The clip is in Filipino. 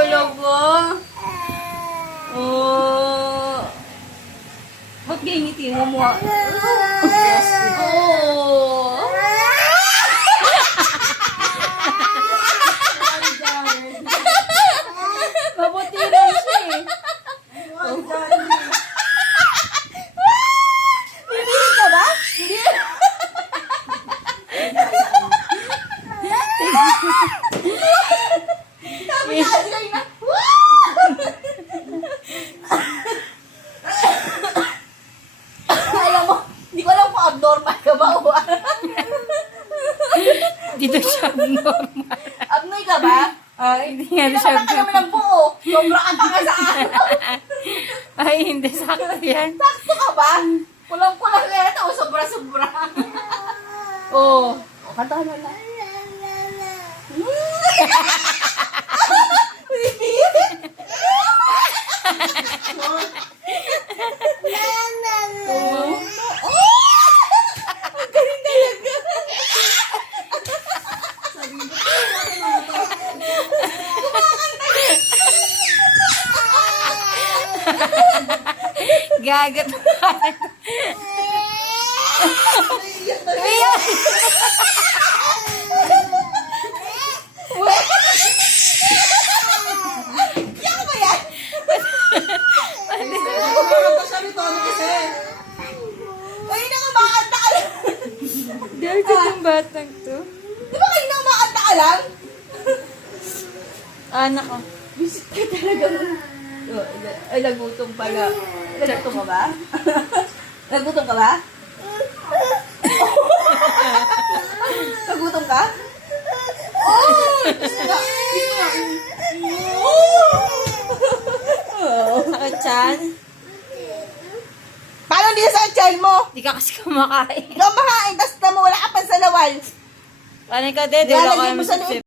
talaga. Oh. Ba't gingiti mo mo? Oh. Mabuti rin siya eh. Bibili ka ba? Hindi. Sabi niya kasi kayo na. Alam mo, hindi ko alam kung abnormal ka ba o Dito siya normal. abnoy ka ba? Hindi nga siya Pinakanta ka naman ng buo. Sobra ka pa sa araw. Ay, hindi sakto yan. Sakto ka ba? Kulang-kulang ka ito. Sobra-sobra. Oh. O, kanta ka na lang. Ang galing talaga. Gagat. Yan ba yan? Ay, nakabakanta ka lang. Gagat yung batang to. Di ba kayo nakabakanta ka lang? Anak ko. Visit ka talaga. Oh, ay, nagutom pala. Nagutom ka ba? Nagutom ka ba? Nagutom ka? Oh! Gusto nga. Oh! Sakit chan. Paano hindi sa child mo? Hindi ka kasi kumakain. Ikaw makain, tapos nawala ka pa sa lawal. Paano ka, Dede? Wala Lalagyan ka mo sa naman loob.